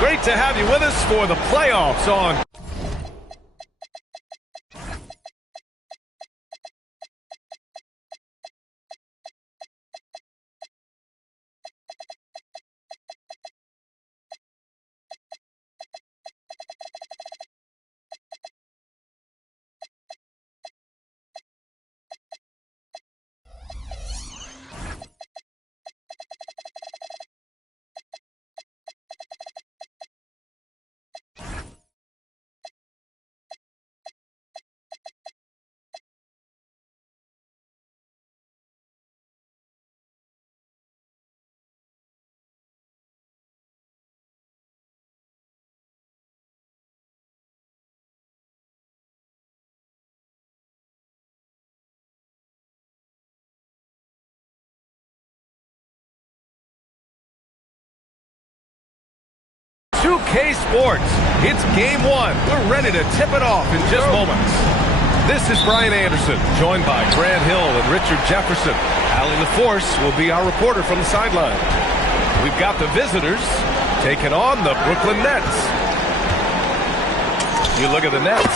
Great to have you with us for the playoffs on. K Sports. It's game one. We're ready to tip it off in just moments. This is Brian Anderson, joined by Grant Hill and Richard Jefferson. Allie LaForce will be our reporter from the sideline. We've got the visitors taking on the Brooklyn Nets. You look at the Nets.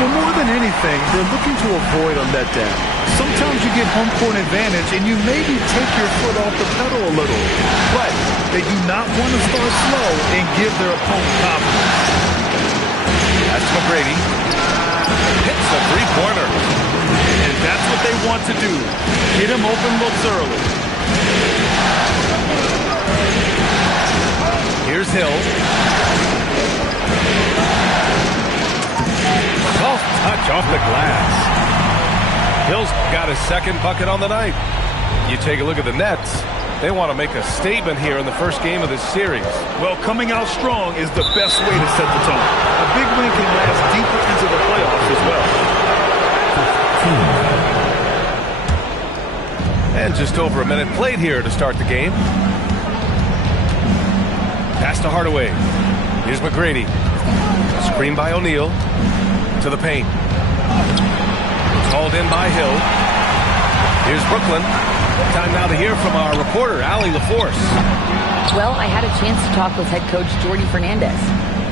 Well, more than anything, they're looking to avoid a letdown. Sometimes you get home court advantage and you maybe take your foot off the pedal a little. But they do not want to start slow and give their opponent confidence. That's McGrady. Hits a three-pointer. And that's what they want to do. Get him open looks early. Here's Hill. Soft touch off the glass. Hill's got his second bucket on the night. You take a look at the Nets. They want to make a statement here in the first game of this series. Well, coming out strong is the best way to set the tone. A big win can last deeper into the playoffs as well. And just over a minute played here to start the game. Pass to Hardaway. Here's McGrady. Screen by O'Neal. To the paint. Called in by Hill. Here's Brooklyn. Time now to hear from our reporter, Allie LaForce. Well, I had a chance to talk with head coach Jordy Fernandez.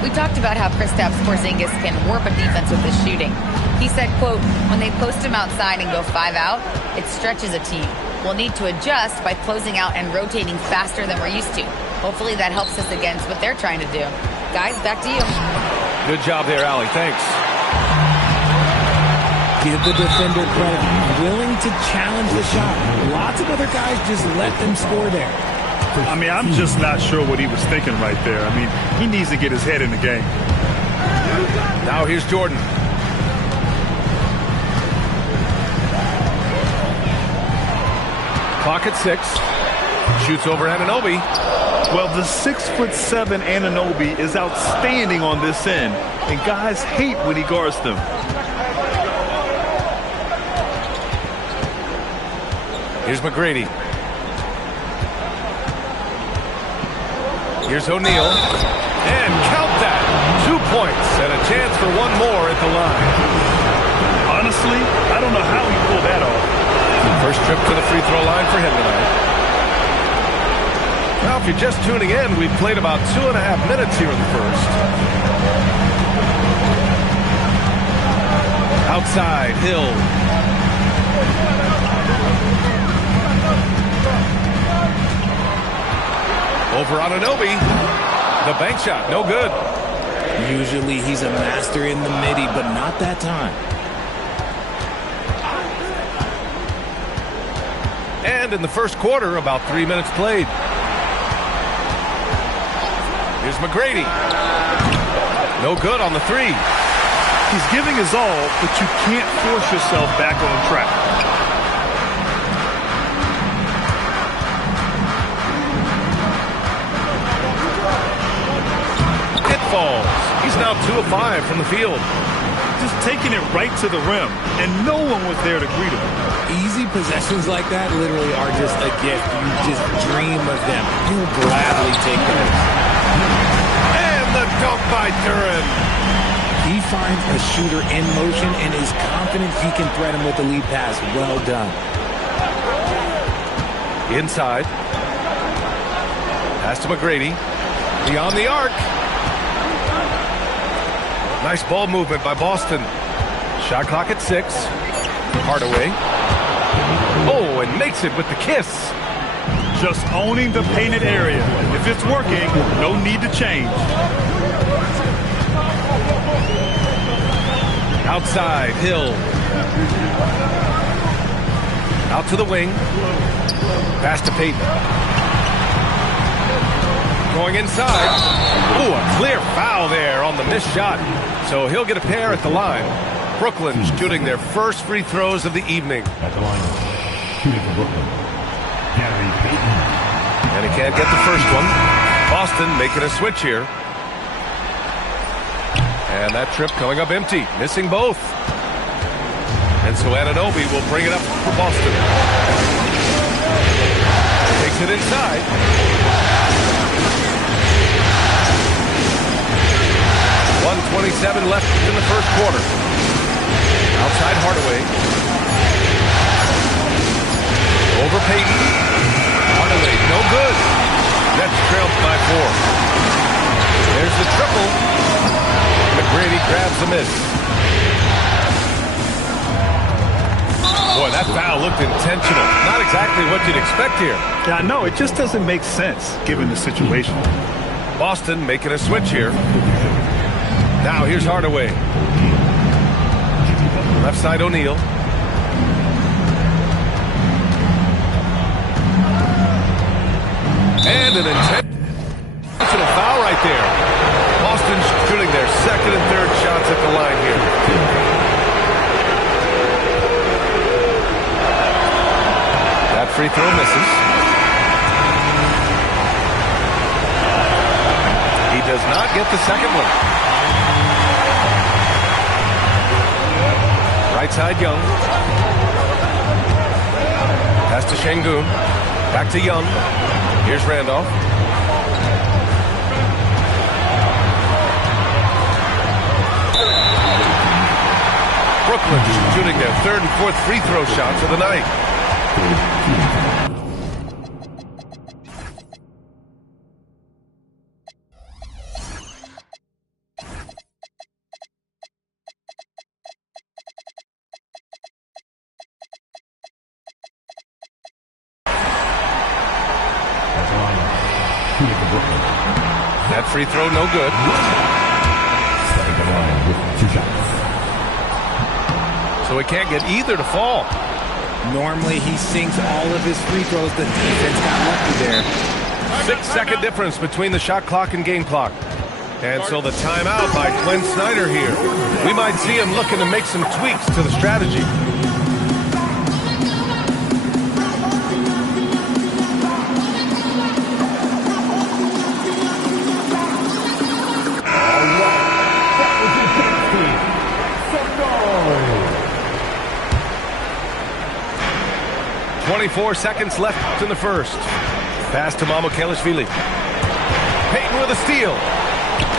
We talked about how Kristaps Porzingis can warp a defense with his shooting. He said, quote, when they post him outside and go 5 out, it stretches a team. We'll need to adjust by closing out and rotating faster than we're used to. Hopefully that helps us against what they're trying to do. Guys, back to you. Good job there, Allie. Thanks. Give the defender credit. Willing to challenge the shot. Lots of other guys just let them score there. I mean, I'm just not sure what he was thinking right there. I mean, he needs to get his head in the game. Now here's Jordan. Clock at 6. Shoots over Anunoby. Well, the 6'7" Anunoby is outstanding on this end, and guys hate when he guards them. Here's McGrady. Here's O'Neal. And count that. 2 points and a chance for one more at the line. Honestly, I don't know how he pulled that off. First trip to the free throw line for him tonight. Well, if you're just tuning in, we've played about 2.5 minutes here in the first. Outside, Hill. Over Anunoby. The bank shot, no good. Usually he's a master in the midi, but not that time. And in the first quarter, about 3 minutes played. Here's McGrady. No good on the three. He's giving his all, but you can't force yourself back on track. It falls. He's now 2 of 5 from the field. Just taking it right to the rim, and no one was there to greet him. Easy possessions like that literally are just a gift. You just dream of them. You'll gladly take those. And the dunk by Duran. He finds a shooter in motion and is confident he can threat him with the lead pass. Well done. Inside. Pass to McGrady. Beyond the arc. Nice ball movement by Boston. Shot clock at 6. Hardaway. Oh, and makes it with the kiss. Just owning the painted area. If it's working, no need to change. Outside, Hill. Out to the wing. Pass to Payton. Going inside. Ooh, a clear foul there on the missed shot. So he'll get a pair at the line. Brooklyn shooting their first free throws of the evening. At the line, shooting for Brooklyn, Gary Payton. And he can't get the first one. Boston making a switch here. And that trip coming up empty, missing both. And so Anunoby will bring it up for Boston. Takes it inside. 1:27 left in the first quarter. Outside Hardaway. Over Payton. Hardaway, no good. Nets trailed by 4. There's the triple. McGrady grabs the miss. Boy, that foul looked intentional. Not exactly what you'd expect here. Yeah, no, it just doesn't make sense given the situation. Boston making a switch here. Now here's Hardaway. Left side O'Neal. And an intentional foul right there. Boston shooting their second and third shots at the line here. That free throw misses. He does not get the second one. Right side Young. Pass to Şengün. Back to Young. Here's Randolph. Brooklyn shooting their third and fourth free throw shots of the night. That free throw no good. Starting the line with 2 shots. So he can't get either to fall. Normally he sinks all of his free throws. The defense got lucky there. 6-second difference between the shot clock and game clock. And so the timeout by Quinn Snyder here. We might see him looking to make some tweaks to the strategy. Four seconds left in the first. Pass to Mamukelashvili. Payton with a steal.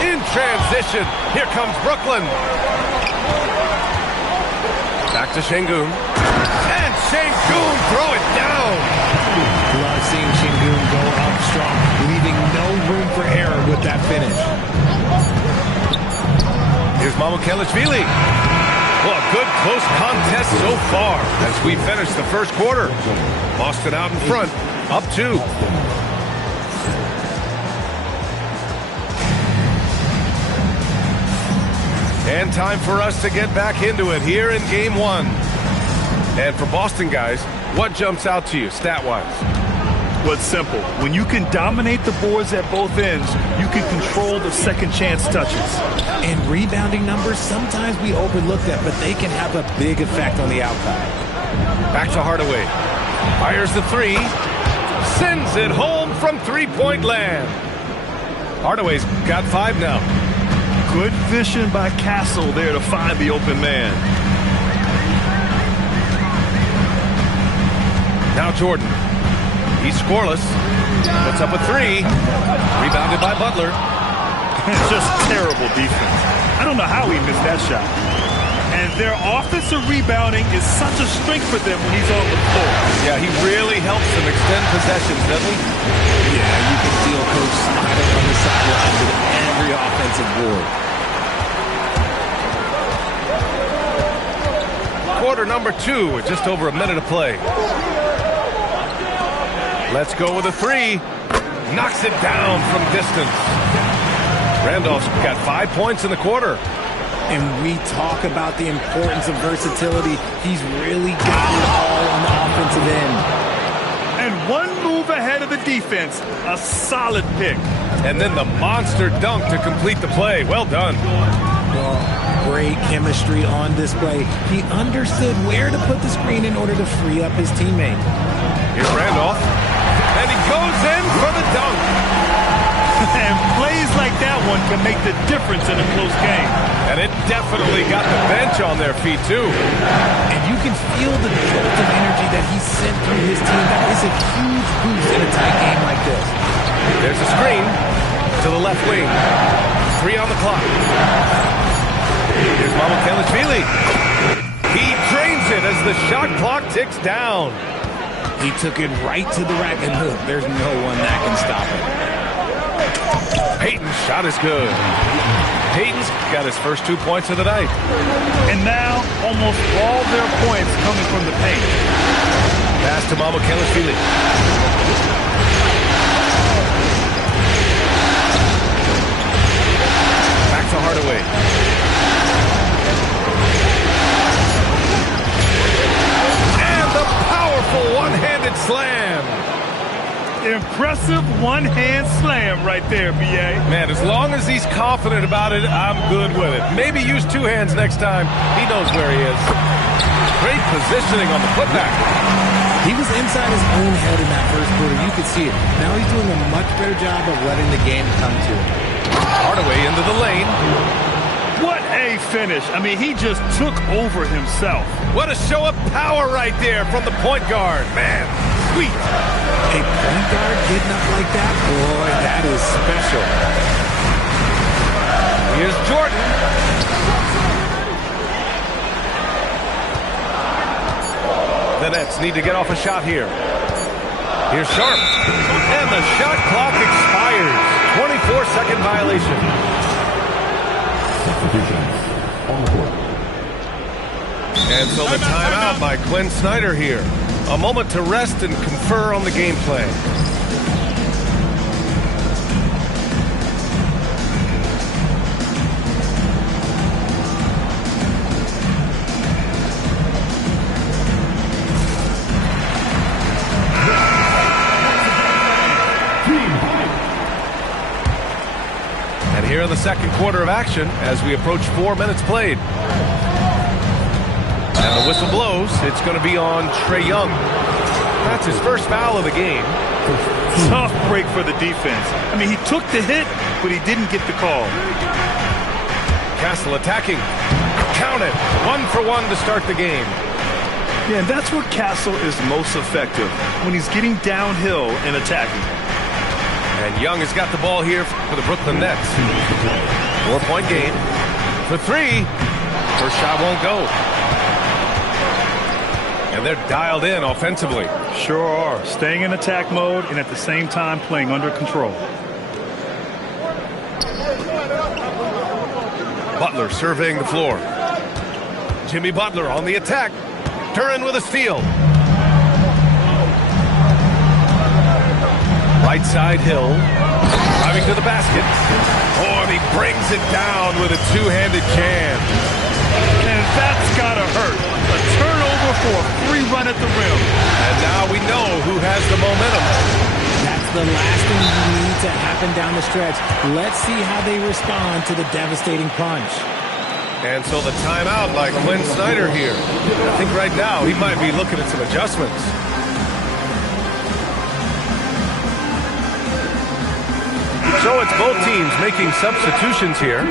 In transition. Here comes Brooklyn. Back to Şengün. And Şengün throw it down. Love seeing Şengün go up strong, leaving no room for error with that finish. Here's Mamukelashvili. Well, a good close contest so far as we finish the first quarter. Boston out in front, up 2. And time for us to get back into it here in game 1. And for Boston guys, what jumps out to you stat-wise? Well, it's simple. When you can dominate the boards at both ends, you can control the second chance touches. And rebounding numbers, sometimes we overlook that, but they can have a big effect on the outcome. Back to Hardaway. Fires the 3. Sends it home from three-point land. Hardaway's got 5 now. Good vision by Castle there to find the open man. Now Jordan. He's scoreless. Puts up a 3. Rebounded by Butler. Just terrible defense. I don't know how he missed that shot. And their offensive rebounding is such a strength for them when he's on the floor. Yeah, he really helps them extend possessions, doesn't he? Yeah, you can feel Coach Snyder on the sideline board. Quarter number 2 with just over a minute to play. Let's go with a 3. Knocks it down from distance. Randolph's got 5 points in the quarter. And we talk about the importance of versatility. He's really got it all on the offensive end. And one move ahead of the defense. A solid pick. And then the monster dunk to complete the play. Well done. Well, great chemistry on display. He understood where to put the screen in order to free up his teammate. Here's Randolph. And he goes in for the dunk. And plays like that one can make the difference in a close game. And it definitely got the bench on their feet, too. And you can feel the jolt of energy that he sent through his team. That is a huge boost in a tight game like this. There's a screen to the left wing. 3 on the clock. Here's Mamukelashvili. He drains it as the shot clock ticks down. He took it right to the rack, and look, there's no one that can stop it. Payton's shot is good. Payton's got his first 2 points of the night. And now, almost all their points coming from the paint. Pass to Mamukelashvili. Back to Hardaway. And the powerful one-handed slam. Impressive one-hand slam right there, B.A. Man, as long as he's confident about it, I'm good with it. Maybe use 2 hands next time. He knows where he is. Great positioning on the putback. He was inside his own head in that first quarter. You could see it. Now he's doing a much better job of letting the game come to him. Hardaway into the lane. What a finish. I mean, he just took over himself. What a show of power right there from the point guard. Man, sweet. A point guard getting up like that? Boy, that is special. Here's Jordan. The Nets need to get off a shot here. Here's Sharp. And the shot clock expires. 24-second violation. On the court. And so the timeout by Quinn Snyder here. A moment to rest and confer on the game plan. And here in the second quarter of action as we approach 4 minutes played. And the whistle blows. It's going to be on Trae Young. That's his first foul of the game. Tough break for the defense. I mean, he took the hit, but he didn't get the call. Castle attacking. Count it. 1 for 1 to start the game. Yeah, and that's where Castle is most effective, when he's getting downhill and attacking. And Young has got the ball here for the Brooklyn Nets. 4-point game. For 3. First shot won't go. And they're dialed in offensively. Sure are. Staying in attack mode and at the same time playing under control. Butler surveying the floor. Jimmy Butler on the attack. Turin with a steal. Right side Hill. Driving to the basket. Oh, and he brings it down with a two-handed jam. And that's got to hurt. A turnover for a free run at the rim. And now we know who has the momentum. That's the last thing you need to happen down the stretch. Let's see how they respond to the devastating punch. And so the timeout by Quinn Snyder here. I think right now he might be looking at some adjustments. So it's both teams making substitutions here.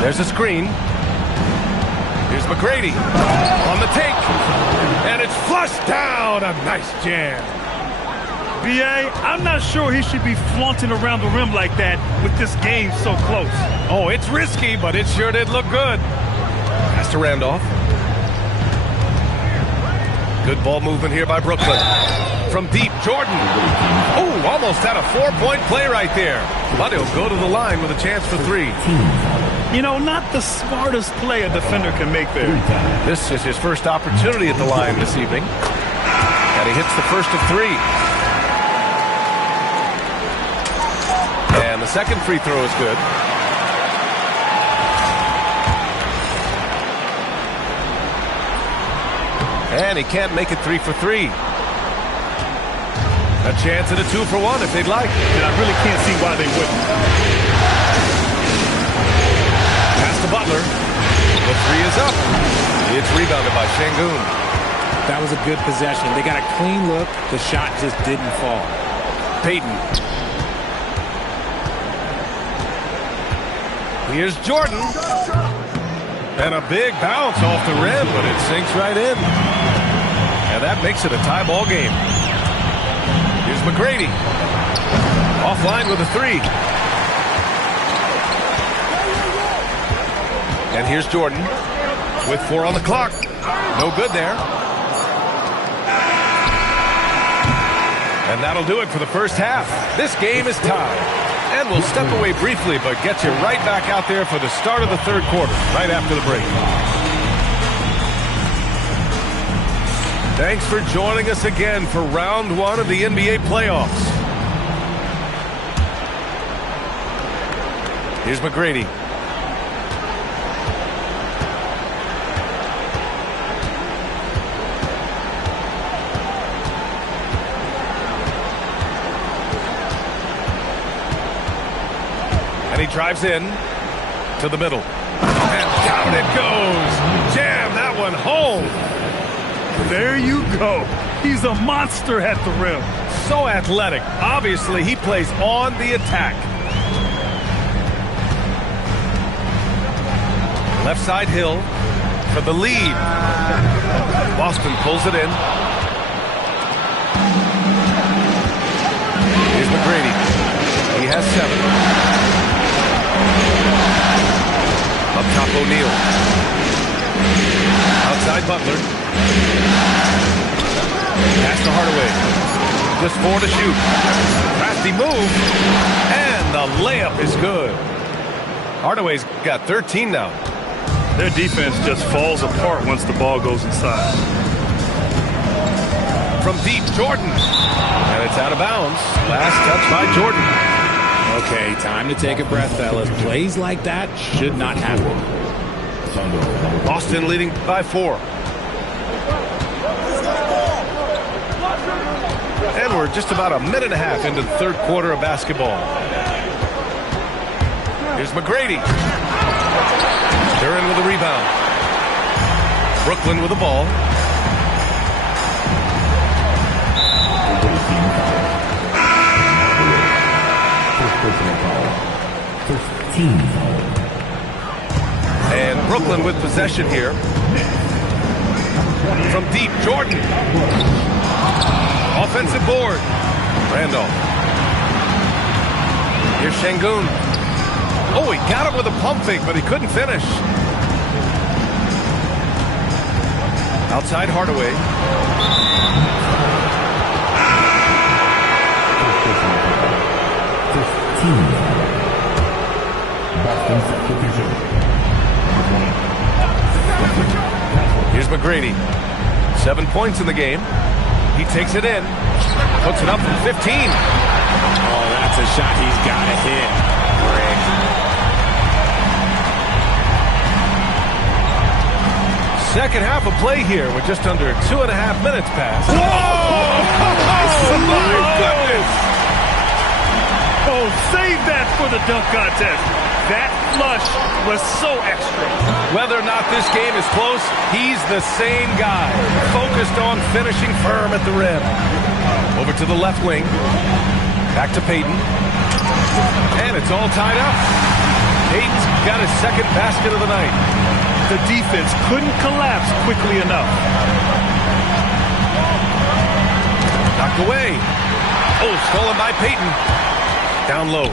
There's a screen. Here's McGrady on the take. And it's flushed down. A nice jam. B.A., I'm not sure he should be flaunting around the rim like that with this game so close. Oh, it's risky, but it sure did look good. Pass to Randolph. Good ball movement here by Brooklyn. From deep, Jordan. Oh, almost had a 4-point play right there. But he'll go to the line with a chance for 3. You know, not the smartest play a defender can make there. This is his first opportunity at the line this evening. And he hits the first of 3. And the second free throw is good. And he can't make it 3 for 3. A chance at a 2 for 1 if they'd like. And I really can't see why they wouldn't. Pass to Butler. The 3 is up. It's rebounded by Şengün. That was a good possession. They got a clean look. The shot just didn't fall. Payton. Here's Jordan. And a big bounce off the rim, but it sinks right in. And that makes it a tie ball game. Here's McGrady. Offline with a 3. And here's Jordan with 4 on the clock. No good there. And that'll do it for the first half. This game is tied. And we'll step away briefly, but get you right back out there for the start of the third quarter, right after the break. Thanks for joining us again for round 1 of the NBA playoffs. Here's McGrady. And he drives in to the middle. And down it goes. Jam that one home. There you go. He's a monster at the rim. So athletic. Obviously, he plays on the attack. Left side Hill for the lead. Boston pulls it in. Here's McGrady. He has 7. Up top, O'Neal. Outside Butler. Pass to Hardaway. Just 4 to shoot. Crafty move. And the layup is good. Hardaway's got 13 now. Their defense just falls apart once the ball goes inside. From deep, Jordan. And it's out of bounds. Last touch by Jordan. Okay, time to take a breath, fellas. Plays like that should not happen. Boston leading by 4. And we're just about a minute and a half into the third quarter of basketball. Here's McGrady. They're in with the rebound. Brooklyn with the ball. And Brooklyn with possession here. From deep, Jordan. Offensive board. Randolph. Here's Şengün. Oh, he got it with a pump fake, but he couldn't finish. Outside Hardaway. Here's McGrady. 7 points in the game. He takes it in. Puts it up from 15. Oh, that's a shot he's got to hit. Great. Second half of play here with just under 2.5 minutes passed. Whoa! Oh, my goodness! Oh, save that for the dunk contest. That flush was so extra. Whether or not this game is close, he's the same guy. Focused on finishing firm at the rim. Over to the left wing. Back to Payton. And it's all tied up. Payton's got his second basket of the night. The defense couldn't collapse quickly enough. Knocked away. Oh, stolen by Payton. Down low.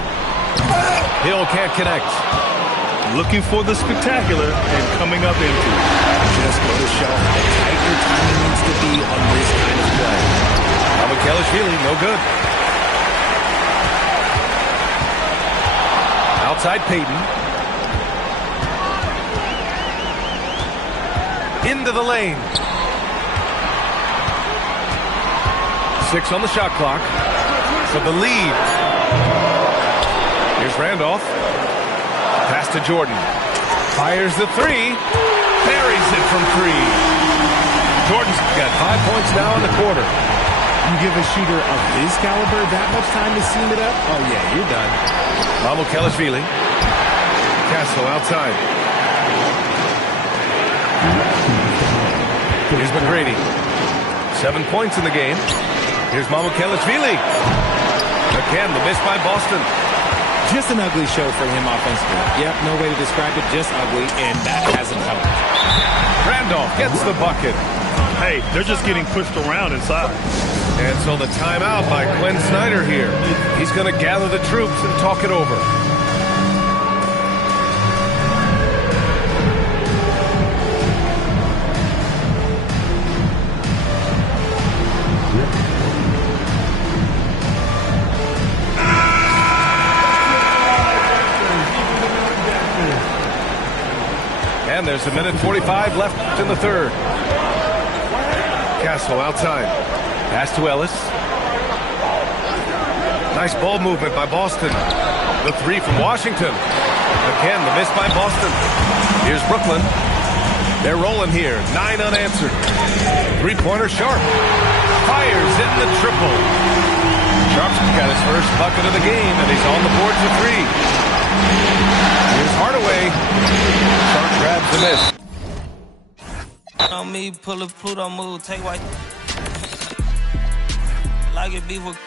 Hill can't connect. Looking for the spectacular and coming up empty. Just go to show how tight your timing needs to be on no good. Outside Peyton. Into the lane. 6 on the shot clock for the lead. Here's Randolph. Pass to Jordan. Fires the 3. Buries it from 3. Jordan's got 5 points now in the quarter. You give a shooter of his caliber that much time to seam it up? Oh, yeah, you're done. Mamukelashvili. Castle outside. Here's McGrady. 7 points in the game. Here's Mamukelashvili. Again, the miss by Boston. Just an ugly show for him offensively. Yep, no way to describe it, just ugly, and that hasn't helped. Randolph gets the bucket. Hey, they're just getting pushed around inside. And so the timeout by Quinn Snyder here. He's going to gather the troops and talk it over. And there's 1:45 left in the third. Castle outside. Pass to Ellis. Nice ball movement by Boston. The 3 from Washington. Again, the miss by Boston. Here's Brooklyn. They're rolling here. 9 unanswered. 3-pointer Sharp. Fires in the triple. Sharp's got his first bucket of the game, and he's on the board for 3. Here's Hardaway. Sharp grabs the miss. On me, pull a Pluto move, take white. Like it be with.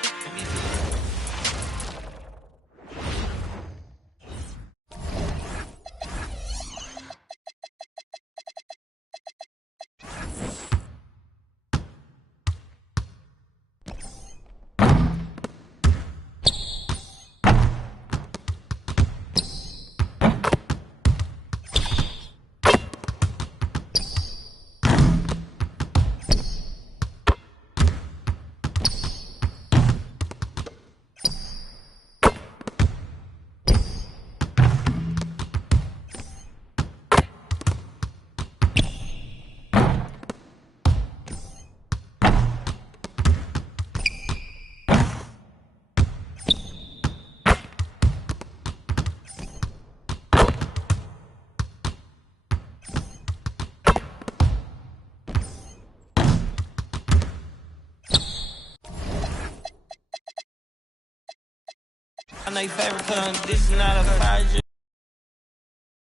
I know your favorite condition out of 5